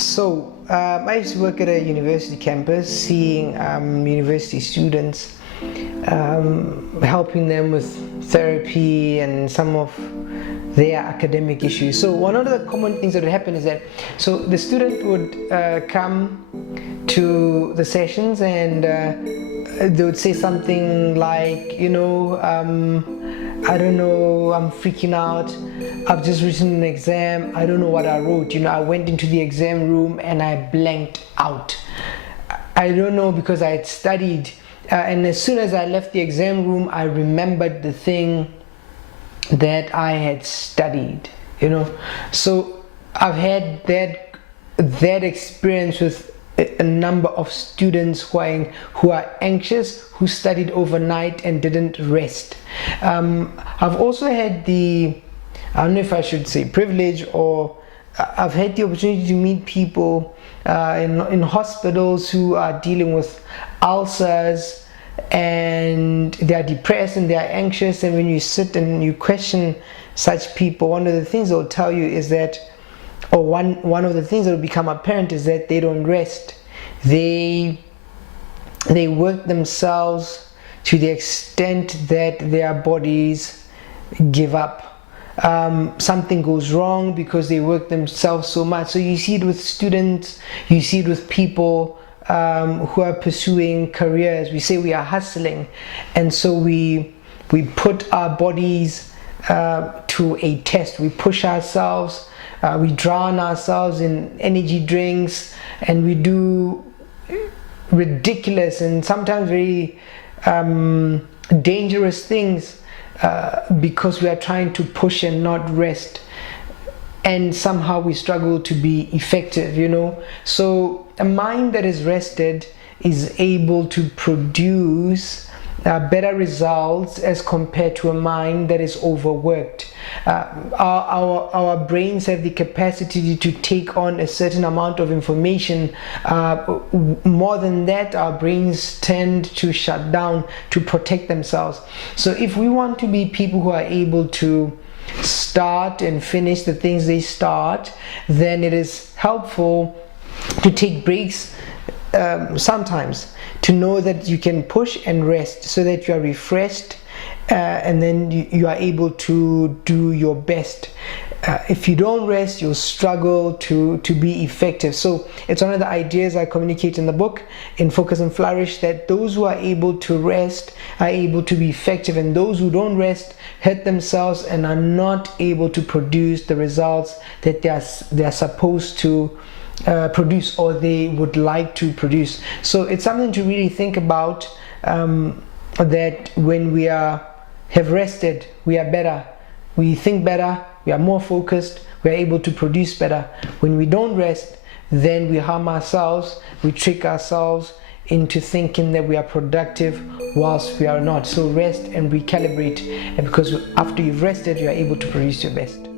I used to work at a university campus, seeing university students, helping them with therapy and some of their academic issues. So one of the common things that would happen is that, so the student would come to the sessions and they would say something like, I don't know, I'm freaking out, I've just written an exam, I don't know what I wrote, I went into the exam room and I blanked out. I don't know, because I had studied, and as soon as I left the exam room, I remembered the thing that I had studied, So I've had that experience with a number of students who are anxious, who studied overnight and didn't rest. I've also had I don't know if I should say privilege, or I've had the opportunity to meet people in hospitals who are dealing with ulcers, and they are depressed and they are anxious, and when you sit and you question such people, one of the things they'll tell you is that, or one of the things that will become apparent is that they don't rest. They work themselves to the extent that their bodies give up. Something goes wrong because they work themselves so much. So you see it with students, you see it with people who are pursuing careers. We say we are hustling, and so we put our bodies to a test. We push ourselves, we drown ourselves in energy drinks, and we do ridiculous and sometimes very dangerous things because we are trying to push and not rest, and somehow we struggle to be effective, So a mind that is rested is able to produce better results as compared to a mind that is overworked. Our brains have the capacity to take on a certain amount of information. More than that, our brains tend to shut down to protect themselves. So if we want to be people who are able to start and finish the things they start, then it is helpful to take breaks sometimes, to know that you can push and rest so that you are refreshed, and then you are able to do your best. If you don't rest, you'll struggle to be effective. So it's one of the ideas I communicate in the book, in Focus and Flourish, that those who are able to rest are able to be effective, and those who don't rest hurt themselves and are not able to produce the results that they are supposed to produce, or they would like to produce. So it's something to really think about, that when we have rested, we are better, we think better, we are more focused, we are able to produce better. When we don't rest, then we harm ourselves, we trick ourselves into thinking that we are productive whilst we are not. So rest and recalibrate, and because after you've rested, you are able to produce your best.